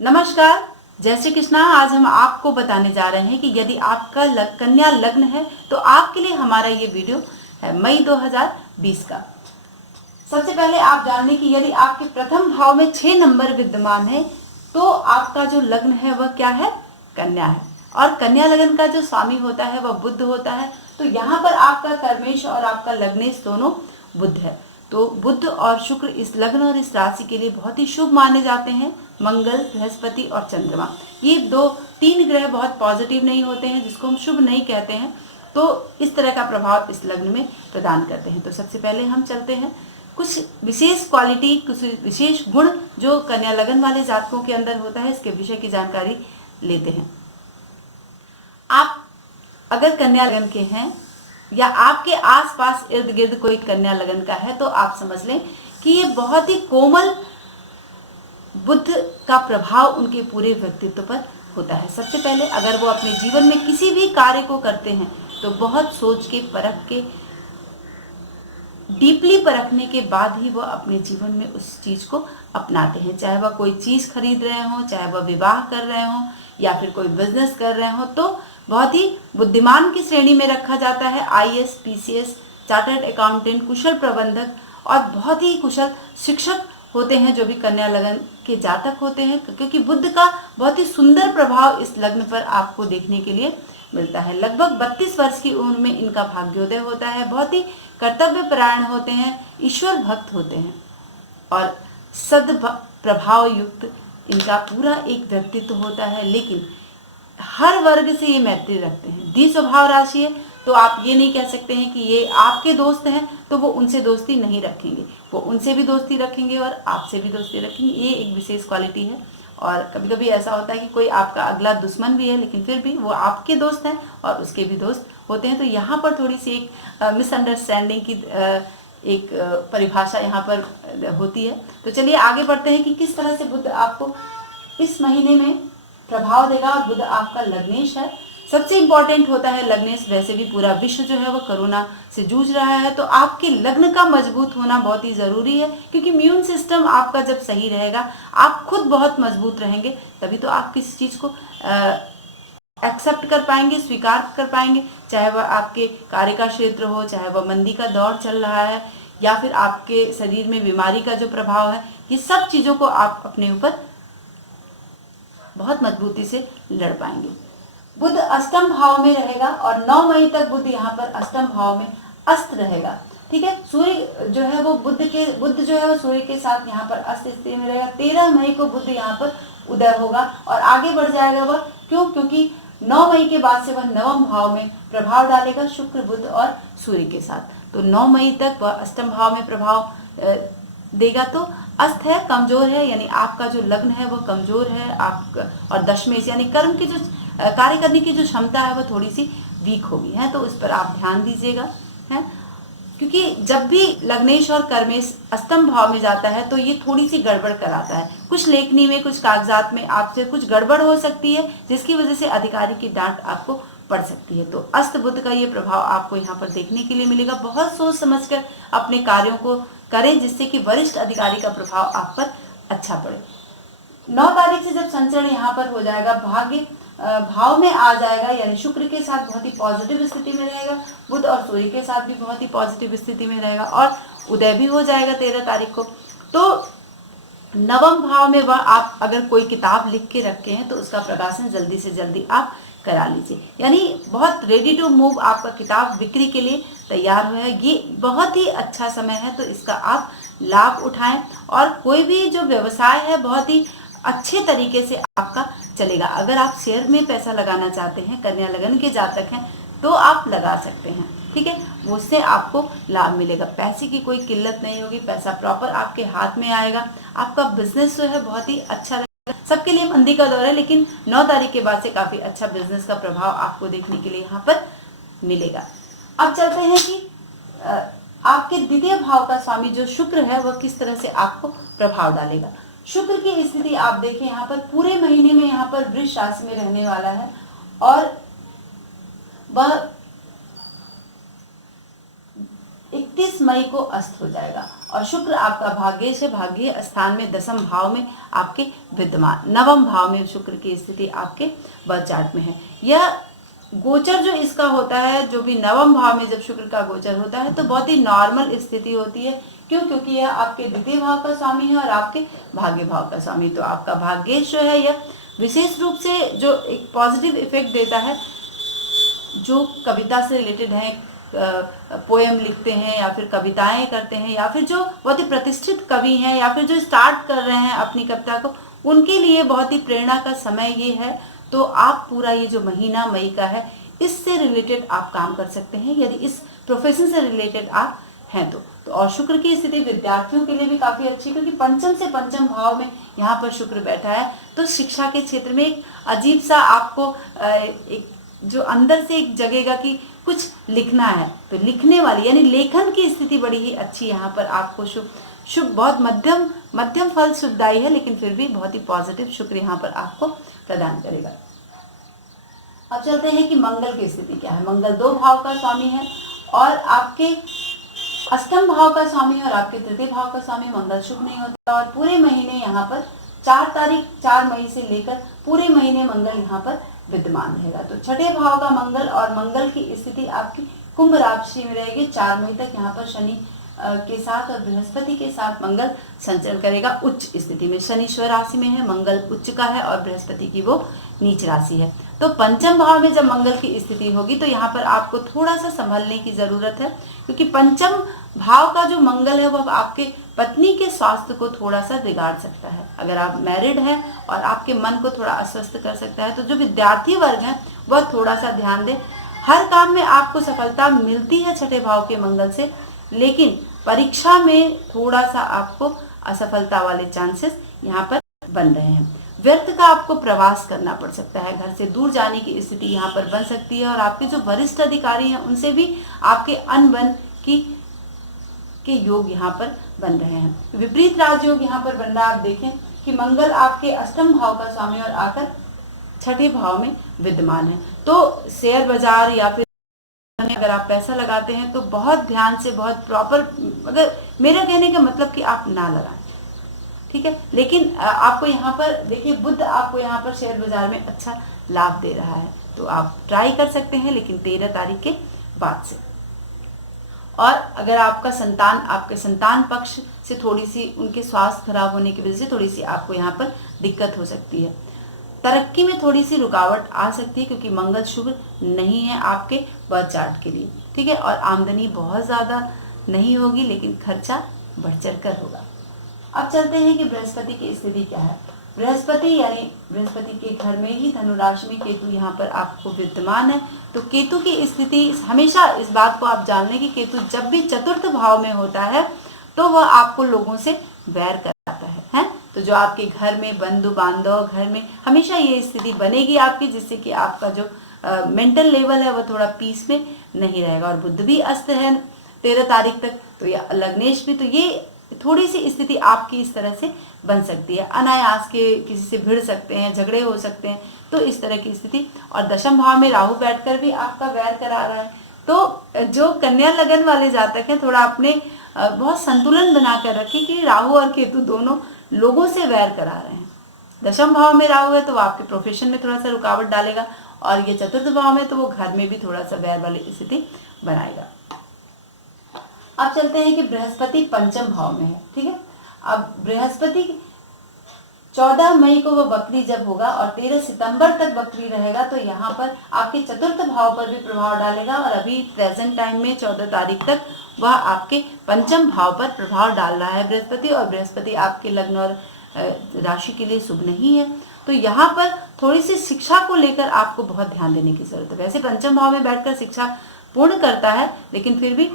नमस्कार, जय श्री कृष्णा। आज हम आपको बताने जा रहे हैं कि यदि आपका कन्या लग्न है तो आपके लिए हमारा ये वीडियो है मई 2020 का। सबसे पहले आप जान लें कि यदि आपके प्रथम भाव में 6 नंबर विद्यमान है तो आपका जो लग्न है वह क्या है? कन्या है। और कन्या लग्न का जो स्वामी होता है वह बुध होता है। तो यहाँ पर आपका कर्मेश और आपका लग्नेश दोनों बुध है। तो बुध और शुक्र इस लग्न और इस राशि के लिए बहुत ही शुभ माने जाते हैं। मंगल, बृहस्पति और चंद्रमा, ये 2-3 ग्रह बहुत पॉजिटिव नहीं होते हैं, जिसको हम शुभ नहीं कहते हैं। तो इस तरह का प्रभाव इस लग्न में प्रदान करते हैं। तो सबसे पहले हम चलते हैं कुछ विशेष क्वालिटी, कुछ विशेष गुण जो कन्या लगन वाले जातकों के अंदर होता है, इसके विषय की जानकारी लेते हैं। आप अगर कन्या लगन के हैं या आपके आसपास इर्द गिर्द कोई कन्या लगन का है तो आप समझ लें कि ये बहुत ही कोमल बुध का प्रभाव उनके पूरे व्यक्तित्व पर होता है। सबसे पहले अगर वो अपने जीवन में किसी भी कार्य को करते हैं तो बहुत सोच के, परख के, डीपली परखने के बाद ही वह अपने जीवन में उस चीज को अपनाते हैं। चाहे वह कोई चीज खरीद रहे हो, चाहे वह विवाह कर रहे हो या फिर कोई बिजनेस कर रहे हो, तो बहुत ही बुद्धिमान की श्रेणी में रखा जाता है। आईएएस, पीसीएस, चार्टर्ड अकाउंटेंट, कुशल प्रबंधक और बहुत ही कुशल शिक्षक होते हैं जो भी कन्या लगन के जातक होते हैं, क्योंकि बुध का बहुत ही सुंदर प्रभाव इस लग्न पर आपको देखने के लिए मिलता है। लगभग 32 वर्ष की उम्र में इनका भाग्योदय होता है। बहुत ही कर्तव्य परायण होते हैं, ईश्वर भक्त होते हैं और सद प्रभाव युक्त इनका पूरा एक व्यक्तित्व होता है। लेकिन हर वर्ग से ये मैत्री रखते हैं। डी स्वभाव राशि है तो आप ये नहीं कह सकते हैं कि ये आपके दोस्त हैं तो वो उनसे दोस्ती नहीं रखेंगे, वो उनसे भी दोस्ती रखेंगे और आपसे भी दोस्ती रखेंगे। ये एक विशेष क्वालिटी है। और कभी कभी ऐसा होता है कि कोई आपका अगला दुश्मन भी है लेकिन फिर भी वो आपके दोस्त हैं और उसके भी दोस्त होते हैं। तो यहाँ पर थोड़ी सी एक मिसअंडरस्टैंडिंग की एक परिभाषा यहाँ पर होती है। तो चलिए आगे बढ़ते हैं कि किस तरह से बुध आपको इस महीने में प्रभाव देगा। और बुध आपका लग्नेश है। सबसे इंपॉर्टेंट होता है लग्नेश। वैसे भी पूरा विश्व जो है वो कोरोना से जूझ रहा है, तो आपके लग्न का मजबूत होना बहुत ही जरूरी है, क्योंकि इम्यून सिस्टम आपका जब सही रहेगा, आप खुद बहुत मजबूत रहेंगे, तभी तो आप किसी चीज को एक्सेप्ट कर पाएंगे, स्वीकार कर पाएंगे। चाहे वह आपके कार्य का क्षेत्र हो, चाहे वह मंदी का दौर चल रहा है या फिर आपके शरीर में बीमारी का जो प्रभाव है, ये सब चीजों को आप अपने ऊपर बहुत मजबूती से लड़ पाएंगे। बुध अष्टम भाव में रहेगा और 9 मई तक बुध यहाँ पर अष्टम भाव में अस्त रहेगा। ठीक है, सूर्य जो है वो बुध जो है वो सूर्य के साथ यहाँ पर अस्त स्थिति में रहेगा। 13 मई को बुध यहाँ पर उदय होगा और आगे बढ़ जाएगा वह। क्योंकि 9 मई के बाद से वह नवम भाव में प्रभाव डालेगा शुक्र, बुध और सूर्य के साथ। तो 9 मई तक वह अष्टम भाव में प्रभाव देगा। तो अस्त है, कमजोर है, यानी आपका जो लग्न है वह कमजोर है। आप और दशमेश यानी कर्म की जो कार्य करने की जो क्षमता है वह थोड़ी सी वीक होगी है। तो इस पर आप ध्यान दीजिएगा है, क्योंकि जब भी लग्नेश और कर्मेश अष्टम भाव में जाता है तो ये थोड़ी सी गड़बड़ कराता है। कुछ लेखनी में, कुछ कागजात में आपसे कुछ गड़बड़ हो सकती है, जिसकी वजह से अधिकारी की डांट आपको पड़ सकती है। तो अस्त बुध का ये प्रभाव आपको यहाँ पर देखने के लिए मिलेगा। बहुत सोच समझकर अपने कार्यों को करें, जिससे कि वरिष्ठ अधिकारी का प्रभाव आप पर अच्छा पड़े। 9 तारीख से जब संचरण यहाँ पर हो जाएगा, भाग्य भाव में आ जाएगा, यानी शुक्र के साथ बहुत ही पॉजिटिव स्थिति में रहेगा, बुध और सूर्य के साथ भी बहुत ही पॉजिटिव स्थिति में रहेगा और उदय भी हो जाएगा 13 तारीख को। तो नवम भाव में वह आप अगर कोई किताब लिख के रखे हैं तो उसका प्रकाशन जल्दी से जल्दी आप करा लीजिए, यानी बहुत रेडी टू मूव आपका किताब बिक्री के लिए तैयार हुआ है। ये बहुत ही अच्छा समय है, तो इसका आप लाभ उठाएं और कोई भी जो व्यवसाय है बहुत ही अच्छे तरीके से आपका चलेगा। अगर आप शेयर में पैसा लगाना चाहते हैं, कन्या लगन के जातक हैं, तो आप लगा सकते हैं। ठीक है, उससे आपको लाभ मिलेगा, पैसे की कोई किल्लत नहीं होगी, पैसा प्रॉपर आपके हाथ में आएगा। आपका बिजनेस जो है बहुत ही अच्छा रहेगा। सबके लिए मंदी का दौर है, लेकिन 9 तारीख के बाद से काफी अच्छा बिजनेस का प्रभाव आपको देखने के लिए यहाँ पर मिलेगा। अब चलते हैं कि आपके द्वितीय भाव का स्वामी जो शुक्र है वह किस तरह से आपको प्रभाव डालेगा। शुक्र की स्थिति आप देखें यहाँ पर पूरे महीने में यहाँ पर वृष राशि में रहने वाला है और वह 31 मई को अस्त हो जाएगा और शुक्र आपका भाग्येश है, भाग्य स्थान में दसम भाव में आपके विद्यमान, नवम भाव में शुक्र की स्थिति आपके बर्थ चार्ट में है। यह गोचर जो इसका होता है, जो भी नवम भाव में जब शुक्र का गोचर होता है तो बहुत ही नॉर्मल स्थिति होती है। क्यों? क्योंकि यह आपके द्वितीय भाव का स्वामी है और आपके भाग्य भाव का स्वामी। तो आपका भाग्येश जो है यह विशेष रूप से जो एक पॉजिटिव इफेक्ट देता है, जो कविता से रिलेटेड है, पोएम लिखते हैं या फिर कविताएं करते हैं या फिर जो बहुत ही प्रतिष्ठित कवि हैं या फिर जो स्टार्ट कर रहे हैं अपनी कविता को, उनके लिए बहुत ही प्रेरणा का समय ये है। तो आप पूरा ये जो महीना मई का है इससे रिलेटेड आप काम कर सकते हैं यदि इस प्रोफेशन से रिलेटेड आप हैं तो। और शुक्र की स्थिति विद्यार्थियों के लिए भी काफी अच्छी, क्योंकि पंचम से पंचम भाव में यहाँ पर शुक्र बैठा है। तो शिक्षा के क्षेत्र में एक अजीब सा आपको एक जो अंदर से एक जगेगा कि कुछ लिखना है, तो लिखने वाली यानी लेखन की स्थिति बड़ी ही अच्छी यहाँ पर आपको शुभ बहुत मध्यम फल शुभदायी है, लेकिन फिर भी बहुत ही पॉजिटिव शुक्र यहाँ पर आपको प्रदान करेगा। अब चलते हैं कि मंगल की स्थिति क्या है। मंगल 2 भाव का स्वामी है और आपके अष्टम भाव का स्वामी और आपके तृतीय भाव का स्वामी। मंगल शुभ नहीं होता और पूरे महीने यहाँ पर 4 मई से लेकर पूरे महीने मंगल यहाँ पर विद्यमान रहेगा। तो छठे भाव का मंगल और मंगल की स्थिति आपकी कुंभ राशि में रहेगी। 4 मई तक यहाँ पर शनि के साथ और बृहस्पति के साथ मंगल संचरण करेगा उच्च स्थिति में। शनि स्व राशि में है, मंगल उच्च का है और बृहस्पति की वो नीच राशि है। तो पंचम भाव में जब मंगल की स्थिति होगी तो यहाँ पर आपको थोड़ा सा संभलने की जरूरत है, क्योंकि पंचम भाव का जो मंगल है वह आपके पत्नी के स्वास्थ्य को थोड़ा सा बिगाड़ सकता है। अगर आप मैरिड हैं और आपके मन को थोड़ा अस्वस्थ कर सकता है। तो जो विद्यार्थी वर्ग है वह थोड़ा सा ध्यान दें। हर काम में आपको सफलता मिलती है छठे भाव के मंगल से, लेकिन परीक्षा में थोड़ा सा आपको असफलता वाले चांसेस यहाँ पर बन रहे हैं। व्यर्थ का आपको प्रवास करना पड़ सकता है, घर से दूर जाने की स्थिति यहाँ पर बन सकती है और आपके जो वरिष्ठ अधिकारी हैं उनसे भी आपके अनबन के योग यहाँ पर बन रहे हैं। विपरीत राजयोग यहाँ पर बन रहा है। आप देखें कि मंगल आपके अष्टम भाव का स्वामी और आकर छठे भाव में विद्यमान है। तो शेयर बाजार या फिर अगर आप पैसा लगाते हैं तो बहुत ध्यान से, बहुत प्रॉपर, अगर मेरा कहने का मतलब कि आप ना लगाएं, ठीक है। लेकिन आपको यहाँ पर देखिए, बुध आपको यहाँ पर शेयर बाजार में अच्छा लाभ दे रहा है, तो आप ट्राई कर सकते हैं, लेकिन 13 तारीख के बाद से। और अगर आपका आपके संतान पक्ष से थोड़ी सी उनके स्वास्थ्य खराब होने की वजह से थोड़ी सी आपको यहाँ पर दिक्कत हो सकती है। तरक्की में थोड़ी सी रुकावट आ सकती है, क्योंकि मंगल शुभ नहीं है आपके बर्थ चार्ट के लिए, ठीक है। और आमदनी बहुत ज्यादा नहीं होगी, लेकिन खर्चा बढ़ चढ़ कर होगा। अब चलते हैं कि बृहस्पति की स्थिति क्या है। बृहस्पति यानी बृहस्पति के घर में ही धनु राशि में केतु यहाँ पर आपको विद्यमान है। तो केतु की स्थिति, हमेशा इस बात को आप जान लें कि केतु जब भी चतुर्थ भाव में होता है तो वह आपको लोगों से वैर कराता है। तो जो आपके घर में बंधु बांधव, घर में हमेशा ये स्थिति बनेगी आपकी, जिससे कि आपका जो मेंटल लेवल है वह थोड़ा पीस में नहीं रहेगा। और बुध भी अस्त है 13 तारीख तक, तो यह लग्नेश भी, तो ये थोड़ी सी स्थिति आपकी इस तरह से बन सकती है। अनायास के किसी से भिड़ सकते हैं, झगड़े हो सकते हैं, तो इस तरह की स्थिति। और दशम भाव में राहु बैठकर भी आपका वैर करा रहा है। तो जो कन्या लगन वाले जातक हैं, थोड़ा अपने बहुत संतुलन बनाकर रखें कि राहु और केतु दोनों लोगों से वैर करा रहे हैं। दशम भाव में राहु है तो वो आपके प्रोफेशन में थोड़ा सा रुकावट डालेगा, और ये चतुर्थ भाव में तो वो घर में भी थोड़ा सा वैर वाली स्थिति बनाएगा। अब चलते हैं कि बृहस्पति पंचम भाव में है, ठीक है। अब बृहस्पति 14 मई को वो वक्री जब होगा और 13 सितंबर तक वक्री रहेगा, तो यहाँ पर आपके चतुर्थ भाव पर भी प्रभाव डालेगा। और अभी प्रेजेंट टाइम में 14 तारीख तक वह आपके पंचम भाव पर प्रभाव डाल रहा है बृहस्पति, और बृहस्पति आपके लग्न और राशि के लिए शुभ नहीं है। तो यहाँ पर थोड़ी सी शिक्षा को लेकर आपको बहुत ध्यान देने की जरूरत है। वैसे पंचम भाव में बैठकर शिक्षा पूर्ण करता है, लेकिन फिर भी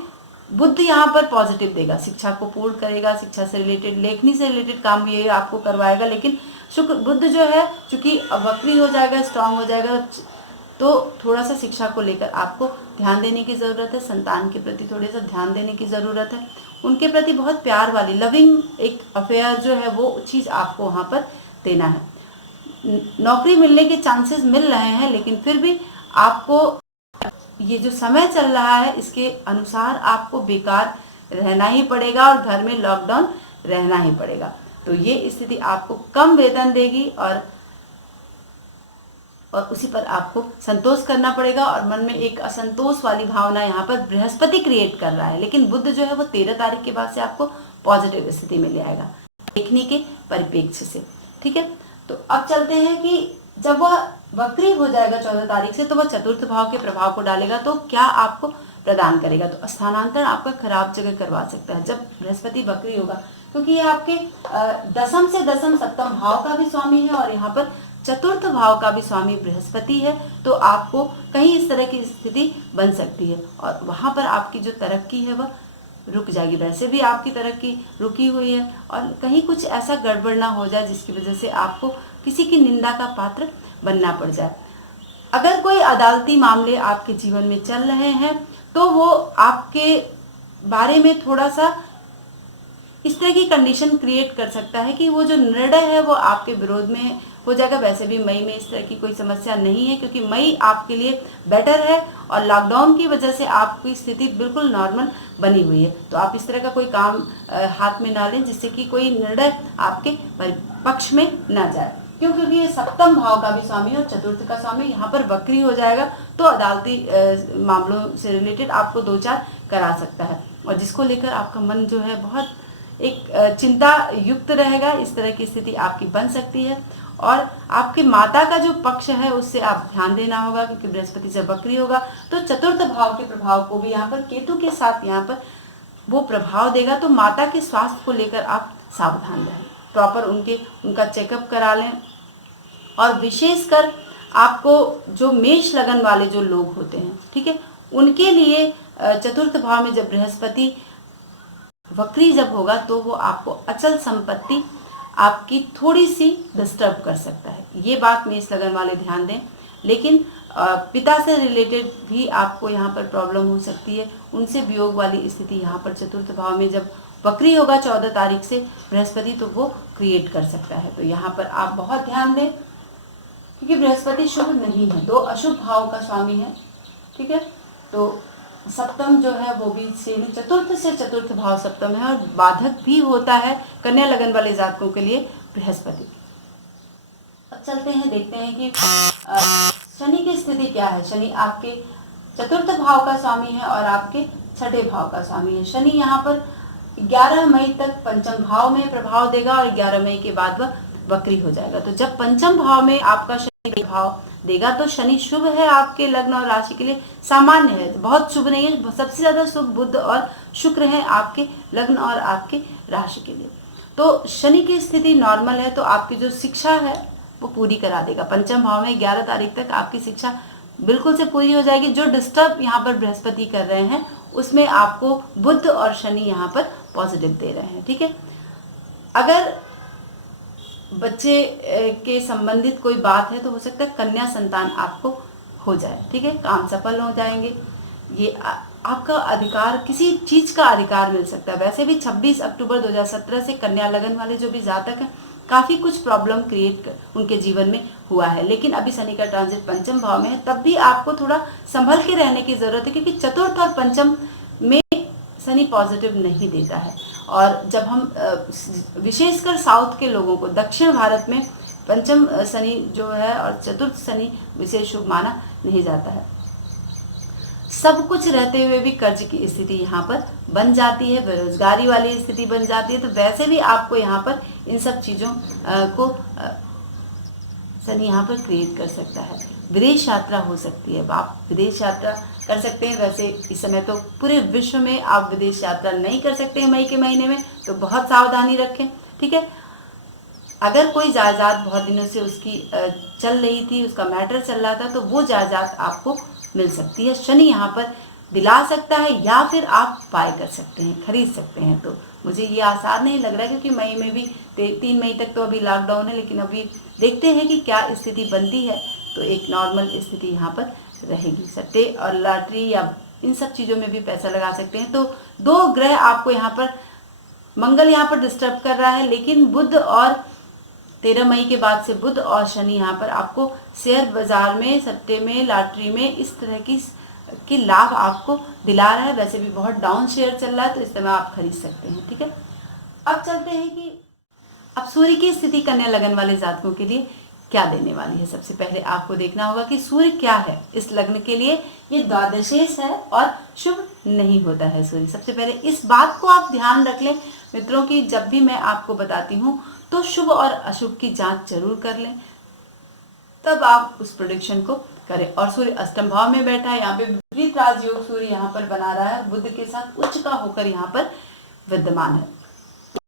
बुध यहाँ पर पॉजिटिव देगा, शिक्षा को पूर्ण करेगा, शिक्षा से रिलेटेड, लेखनी से रिलेटेड काम ये आपको करवाएगा। लेकिन शुक्र बुध जो है चूंकि वक्री हो जाएगा, स्ट्रांग हो जाएगा, तो थोड़ा सा शिक्षा को लेकर आपको ध्यान देने की जरूरत है। संतान के प्रति थोड़ा सा ध्यान देने की जरूरत है। उनके प्रति बहुत प्यार वाली लविंग एक अफेयर जो है वो चीज आपको वहां पर देना है। नौकरी मिलने के चांसेस मिल रहे हैं, लेकिन फिर भी आपको ये जो समय चल रहा है इसके अनुसार आपको बेकार रहना ही पड़ेगा और घर में लॉकडाउन रहना ही पड़ेगा। तो ये स्थिति आपको कम वेतन देगी और उसी पर आपको संतोष करना पड़ेगा और मन में एक असंतोष वाली भावना यहाँ पर बृहस्पति क्रिएट कर रहा है। लेकिन बुध जो है वो 13 तारीख के बाद से आपको पॉजिटिव स्थिति में ले आएगा देखने के परिप्रेक्ष्य से, ठीक है। तो अब चलते हैं कि जब वह वक्री हो जाएगा 14 तारीख से तो वह चतुर्थ भाव के प्रभाव को डालेगा, तो क्या आपको प्रदान करेगा। तो स्थानांतरण आपका खराब जगह करवा सकता है जब बृहस्पति वक्री होगा, क्योंकि ये आपके दसम से दसम सप्तम भाव का भी स्वामी है और यहाँ पर चतुर्थ भाव का भी स्वामी बृहस्पति है। तो आपको कहीं इस तरह की स्थिति बन सकती है और वहां पर आपकी जो तरक्की है वह रुक जाएगी। वैसे भी आपकी तरक्की रुकी हुई है और कहीं कुछ ऐसा गड़बड़ ना हो जाए जिसकी वजह से आपको किसी की निंदा का पात्र बनना पड़ जाए। अगर कोई अदालती मामले आपके जीवन में चल रहे हैं तो वो आपके बारे में थोड़ा सा इस तरह की कंडीशन क्रिएट कर सकता है कि वो जो निर्णय है वो आपके विरोध में हो जाएगा। वैसे भी मई में इस तरह की कोई समस्या नहीं है क्योंकि मई आपके लिए बेटर है और लॉकडाउन की वजह से आपकी स्थिति बिल्कुल नॉर्मल बनी हुई है। तो आप इस तरह का कोई काम हाथ में ना लें जिससे कि कोई निर्णय आपके पक्ष में ना जाए, क्योंकि ये सप्तम भाव का भी स्वामी और चतुर्थ का स्वामी यहाँ पर वक्री हो जाएगा तो अदालती मामलों से रिलेटेड आपको दो चार करा सकता है और जिसको लेकर आपका मन जो है बहुत एक चिंता युक्त रहेगा। इस तरह की स्थिति आपकी बन सकती है और आपके माता का जो पक्ष है उससे आप ध्यान देना होगा क्योंकि बृहस्पति जब वक्री होगा तो चतुर्थ भाव के प्रभाव को भी यहाँ पर केतु के साथ यहाँ पर वो प्रभाव देगा। तो माता के स्वास्थ्य को लेकर आप सावधान रहें, प्रॉपर उनका चेकअप करा लें और विशेषकर आपको जो मेष लगन वाले जो लोग होते हैं, ठीक है, उनके लिए चतुर्थ भाव में जब बृहस्पति वक्री जब होगा तो वो आपको अचल संपत्ति आपकी थोड़ी सी डिस्टर्ब कर सकता है। ये बात मेष लगन वाले ध्यान दें। लेकिन पिता से रिलेटेड भी आपको यहाँ पर प्रॉब्लम हो सकती है, उनसे वियोग वाली स्थिति यहाँ पर चतुर्थ भाव में जब वक्री होगा 14 तारीख से बृहस्पति तो वो क्रिएट कर सकता है। तो यहाँ पर आप बहुत ध्यान दें क्योंकि बृहस्पति शुभ नहीं है, दो अशुभ भाव का स्वामी है, ठीक है। तो सप्तम जो है वो भी सेम, चतुर्थ से चतुर्थ भाव सप्तम है और बाधक भी होता है कन्या लगन वाले जातकों के लिए बृहस्पति। अब चलते हैं, देखते हैं कि शनि की स्थिति क्या है। शनि आपके चतुर्थ भाव का स्वामी है और आपके छठे भाव का स्वामी है। शनि यहाँ पर 11 मई तक पंचम भाव में प्रभाव देगा और 11 मई के बाद वह वक्री हो जाएगा। तो जब पंचम भाव में आपका शनि प्रभाव देगा तो शनि शुभ है आपके लग्न और राशि के लिए, सामान्य है, बहुत शुभ नहीं है। सबसे ज्यादा शुभ बुध और शुक्र है आपके लग्न और आपके राशि के लिए। तो शनि की स्थिति नॉर्मल है तो आपकी जो शिक्षा है वो पूरी करा देगा। पंचम भाव में 11 तारीख तक आपकी शिक्षा बिल्कुल से पूरी हो जाएगी। जो डिस्टर्ब यहाँ पर बृहस्पति कर रहे हैं उसमें आपको बुध और शनि यहाँ पर पॉजिटिव दे रहे हैं, ठीक है। अगर बच्चे के संबंधित कोई बात है तो हो सकता है कन्या संतान आपको हो जाए, ठीक है, काम सफल हो जाएंगे। ये आपका अधिकार, किसी चीज का अधिकार मिल सकता है। वैसे भी 26 अक्टूबर 2017 से कन्या लगन वाले जो भी जातक हैं काफी कुछ प्रॉब्लम क्रिएट उनके जीवन में हुआ है, लेकिन अभी शनि का ट्रांजिट पंचम भाव में है, तब भी आपको थोड़ा संभल के रहने की जरूरत है क्योंकि चतुर्थ और पंचम में शनि पॉजिटिव नहीं देता है। और जब हम विशेषकर साउथ के लोगों को, दक्षिण भारत में पंचम शनि जो है और चतुर्थ शनि विशेष शुभ माना नहीं जाता है। सब कुछ रहते हुए भी कर्ज की स्थिति यहाँ पर बन जाती है, बेरोजगारी वाली स्थिति बन जाती है। तो वैसे भी आपको यहाँ पर इन सब चीजों को शनि यहाँ पर क्रिएट कर सकता है। विदेश यात्रा हो सकती है, आप विदेश यात्रा कर सकते हैं। वैसे इस समय तो पूरे विश्व में आप विदेश यात्रा नहीं कर सकते हैं मई के महीने में, तो बहुत सावधानी रखें, ठीक है। अगर कोई जायदाद बहुत दिनों से उसकी चल रही थी, उसका मैटर चल रहा था, तो वो जायदाद आपको मिल सकती है। शनि यहाँ पर दिला सकता है या फिर आप बाय कर सकते हैं, खरीद सकते हैं। तो मुझे ये आसान नहीं लग रहा है क्योंकि मई में भी 3 मई तक तो अभी लॉकडाउन है, लेकिन अभी देखते हैं कि क्या स्थिति बनती है। तो एक नॉर्मल स्थिति यहाँ पर रहेगी। सट्टे और लॉटरी या इन सब चीज़ों में भी पैसा लगा सकते हैं। तो 2 ग्रह आपको यहाँ पर, मंगल यहाँ पर डिस्टर्ब कर रहा है, लेकिन बुध और 13 मई के बाद से बुध और शनि यहाँ पर आपको शेयर बाजार में, सट्टे में, लॉटरी में इस तरह की कि लाभ आपको दिला रहा है। वैसे भी बहुत डाउन शेयर चल रहा है, तो इस समय आप खरीद सकते हैं। ठीक है, अब चलते हैं कि अब सूर्य की स्थिति कन्या लगन वाले जातकों के लिए क्या देने वाली है। सबसे पहले आपको देखना होगा कि सूर्य क्या है इस लग्न के लिए। ये द्वादशेष है और शुभ नहीं होता है सूर्य। सबसे पहले इस बात को आप ध्यान रख लें मित्रों की, जब भी मैं आपको बताती हूँ तो शुभ और अशुभ की जांच जरूर कर लें, तब आप उस प्रोडिक्शन को करें। और सूर्य अष्टम भाव में बैठा है, यहाँ पे विपरीत राजयोग सूर्य यहाँ पर बना रहा है, बुध के साथ उच्च का होकर यहाँ पर विद्यमान है।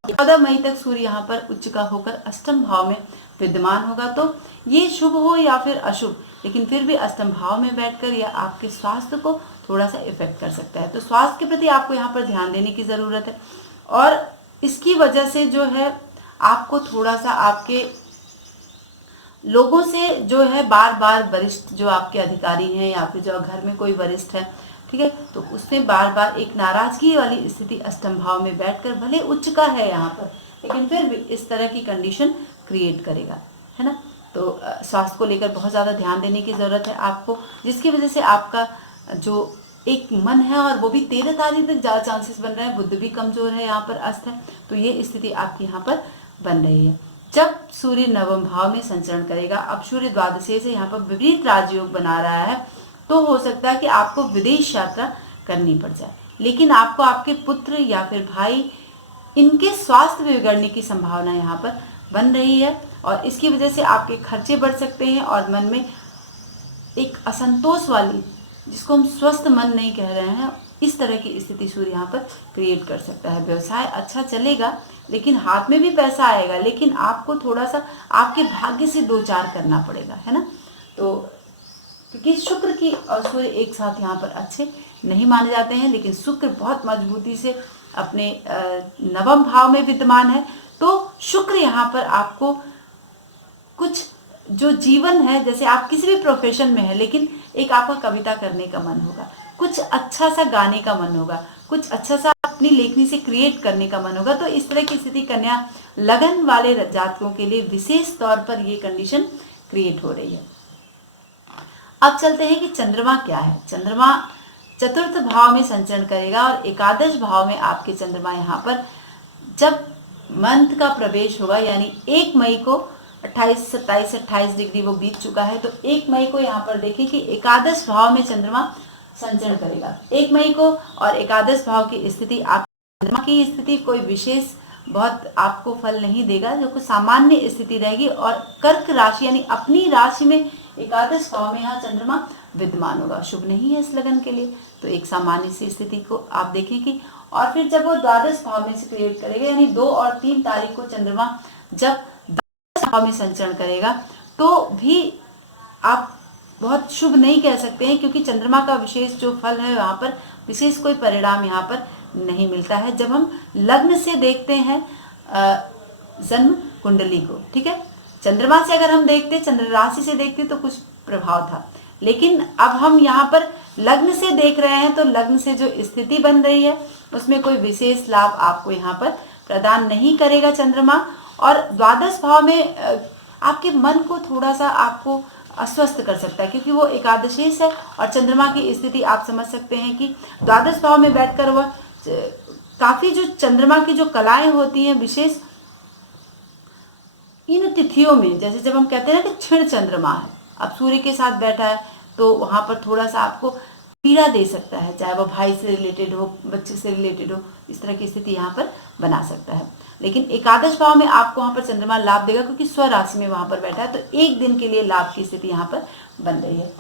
14 मई तक सूर्य यहाँ पर उच्च का होकर अष्टम भाव में विद्यमान होगा। तो ये शुभ हो या फिर अशुभ, लेकिन फिर भी अष्टम भाव में बैठकर यह आपके स्वास्थ्य को थोड़ा सा इफेक्ट कर सकता है। तो स्वास्थ्य के प्रति आपको यहाँ पर ध्यान देने की जरूरत है। और इसकी वजह से जो है आपको थोड़ा सा आपके लोगों से जो है बार बार वरिष्ठ जो आपके अधिकारी हैं या फिर जो घर में कोई वरिष्ठ है, ठीक है, तो उससे बार बार एक नाराजगी वाली स्थिति अष्टम भाव में बैठकर, भले उच्च का है यहाँ पर, लेकिन फिर भी इस तरह की कंडीशन क्रिएट करेगा, है ना। तो स्वास्थ्य को लेकर बहुत ज़्यादा ध्यान देने की ज़रूरत है आपको, जिसकी वजह से आपका जो एक मन है, और वो भी 13 तारीख तक ज़्यादा चांसेस बन रहे हैं। बुध भी कमजोर है, यहाँ पर अस्त है, तो ये स्थिति आपकी यहाँ पर बन रही है। जब सूर्य नवम भाव में संचरण करेगा, अब सूर्य द्वादशी से यहाँ पर विपरीत राजयोग बना रहा है, तो हो सकता है कि आपको विदेश यात्रा करनी पड़ जाए, लेकिन आपको आपके पुत्र या फिर भाई, इनके स्वास्थ्य में बिगड़ने की संभावना यहाँ पर बन रही है, और इसकी वजह से आपके खर्चे बढ़ सकते हैं और मन में एक असंतोष वाली, जिसको हम स्वस्थ मन नहीं कह रहे हैं, इस तरह की स्थिति सूर्य यहाँ पर क्रिएट कर सकता है। व्यवसाय अच्छा चलेगा, लेकिन हाथ में भी पैसा आएगा, लेकिन आपको थोड़ा सा आपके भाग्य से दो चार करना पड़ेगा, है ना। तो क्योंकि शुक्र की और सूर्य एक साथ यहाँ पर अच्छे नहीं माने जाते हैं, लेकिन शुक्र बहुत मजबूती से अपने नवम भाव में विद्यमान है। तो शुक्र यहाँ पर आपको कुछ जो जीवन है, जैसे आप किसी भी प्रोफेशन में है, लेकिन एक आपका कविता करने का मन होगा, कुछ अच्छा सा गाने का मन होगा, कुछ अच्छा सा अपनी लेखनी से क्रिएट करने का मन होगा। तो इस तरह की स्थिति कन्या लगन वाले जातकों के लिए विशेष तौर पर ये कंडीशन क्रिएट हो रही है। अब चलते हैं कि चंद्रमा क्या है। चंद्रमा चतुर्थ भाव में संचरण करेगा, और एकादश भाव में आपके चंद्रमा यहाँ पर जब मंथ का प्रवेश होगा, यानी 1 मई को 28, 27, 28 डिग्री वो बीत चुका है, तो 1 मई को यहाँ पर देखिए कि एकादश भाव में चंद्रमा संचरण करेगा 1 मई को। और एकादश भाव की स्थिति, आप चंद्रमा की स्थिति कोई विशेष बहुत आपको फल नहीं देगा, जो कुछ सामान्य स्थिति रहेगी। और कर्क राशि यानी अपनी राशि में एकादश भाव में यहाँ चंद्रमा विद्यमान होगा, शुभ नहीं है इस लगन के लिए। तो एक सामान्य सी स्थिति को आप देखें कि, और फिर जब वो द्वादश भाव में से क्रिएट करेगा, यानी 2 और 3 तारीख को चंद्रमा जब द्वादश भाव में संचरण करेगा, तो भी आप बहुत शुभ नहीं कह सकते हैं, क्योंकि चंद्रमा का विशेष जो फल है वहाँ पर विशेष कोई परिणाम यहाँ पर नहीं मिलता है। जब हम लग्न से देखते हैं जन्म कुंडली को, ठीक है, चंद्रमा से अगर हम देखते, चंद्र राशि से देखते तो कुछ प्रभाव था, लेकिन अब हम यहाँ पर लग्न से देख रहे हैं, तो लग्न से जो स्थिति बन रही है उसमें कोई विशेष लाभ आपको यहाँ पर प्रदान नहीं करेगा चंद्रमा। और द्वादश भाव में आपके मन को थोड़ा सा आपको अस्वस्थ कर सकता है, क्योंकि वो एकादशेष है, और चंद्रमा की स्थिति आप समझ सकते हैं कि द्वादश भाव में बैठकर वह काफी जो चंद्रमा की जो कलाएं होती हैं विशेष इन तिथियों में, जैसे जब हम कहते हैं ना कि क्षीण चंद्रमा है, अब सूर्य के साथ बैठा है, तो वहां पर थोड़ा सा आपको पीड़ा दे सकता है, चाहे वो भाई से रिलेटेड हो, बच्चे से रिलेटेड हो, इस तरह की स्थिति यहाँ पर बना सकता है। लेकिन एकादश भाव में आपको वहां पर चंद्रमा लाभ देगा, क्योंकि स्व राशि में वहां पर बैठा है, तो एक दिन के लिए लाभ की स्थिति यहाँ पर बन रही है।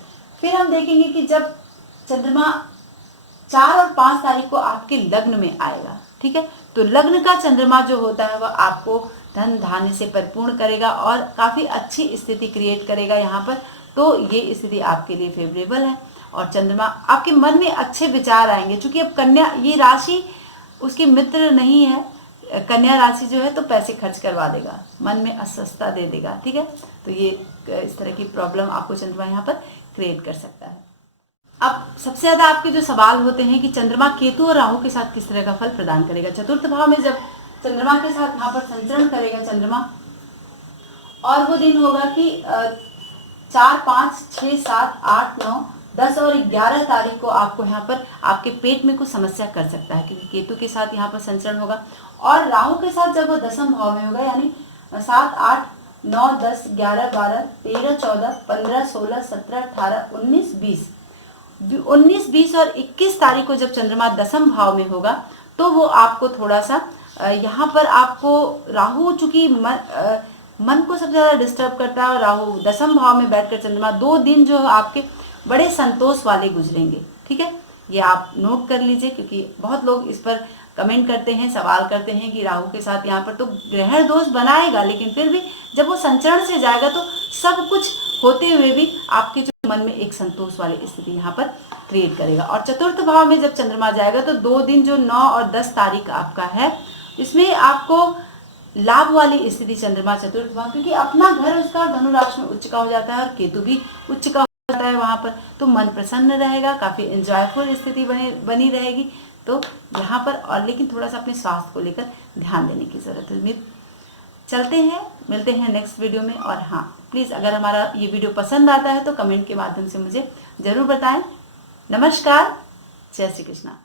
फिर हम देखेंगे कि जब चंद्रमा 4 और 5 तारीख को आपके लग्न में आएगा, ठीक है, तो लग्न का चंद्रमा जो होता है वह आपको धन धान्य से परिपूर्ण करेगा और काफी अच्छी स्थिति क्रिएट करेगा यहाँ पर। तो ये स्थिति आपके लिए फेवरेबल है, और चंद्रमा आपके मन में अच्छे विचार आएंगे। चूंकि अब कन्या ये राशि उसके मित्र नहीं है, कन्या राशि जो है तो पैसे खर्च करवा देगा, मन में अस्वस्थता दे देगा, ठीक है, तो ये इस तरह की प्रॉब्लम आपको चंद्रमा यहाँ पर क्रिएट कर सकता है। अब सबसे ज्यादा आपके जो सवाल होते हैं कि चंद्रमा केतु और राहु के साथ किस तरह का फल प्रदान करेगा। चतुर्थ भाव में जब चंद्रमा के साथ यहाँ पर संचरण करेगा चंद्रमा, और वो दिन होगा कि 4, 5, 6, 7, 8, 9, 10 और 11 तारीख को आपको यहाँ पर आपके पेट में कुछ समस्या कर सकता है, क्योंकि केतु के साथ यहाँ पर संचरण होगा और राहु के साथ जब वो दसम भाव में होगा, यानी 7, 8, 9, 10, 11, 12, 13, 14, 15, 16, 17, 18, 19, 20, 19, 20 और 21 तारीख को जब चंद्रमा दसम भाव में होगा तो वो आपको थोड़ा सा यहाँ पर आपको राहु चूंकि मन को सबसे ज़्यादा डिस्टर्ब करता है और राहु दसम भाव में बैठकर चंद्रमा 2 दिन जो आपके बड़े संतोष वाले गुजरेंगे। ठीक है, ये आप नोट कर लीजिए, क्योंकि बहुत लोग इस पर कमेंट करते हैं, सवाल करते हैं कि राहु के साथ यहाँ पर तो ग्रहण दोष बनाएगा, लेकिन फिर भी जब वो संचरण से जाएगा तो सब कुछ होते हुए भी आपके जो मन में एक संतोष वाली स्थिति यहाँ पर क्रिएट करेगा। और चतुर्थ भाव में जब चंद्रमा जाएगा तो 2 दिन जो 9 और 10 तारीख आपका है, इसमें आपको लाभ वाली स्थिति चंद्रमा चतुर्थ भाव, क्योंकि अपना घर उसका धनु राशि में उच्च का हो जाता है और केतु भी उच्च का हो जाता है वहां पर, तो मन प्रसन्न रहेगा, काफी एंजॉयफुल स्थिति बनी रहेगी। तो यहाँ पर और लेकिन थोड़ा सा अपने स्वास्थ्य को लेकर ध्यान देने की जरूरत है। चलते हैं, मिलते हैं नेक्स्ट वीडियो में। और हाँ, प्लीज़ अगर हमारा ये वीडियो पसंद आता है तो कमेंट के माध्यम से मुझे ज़रूर बताएं। नमस्कार, जय श्री कृष्णा।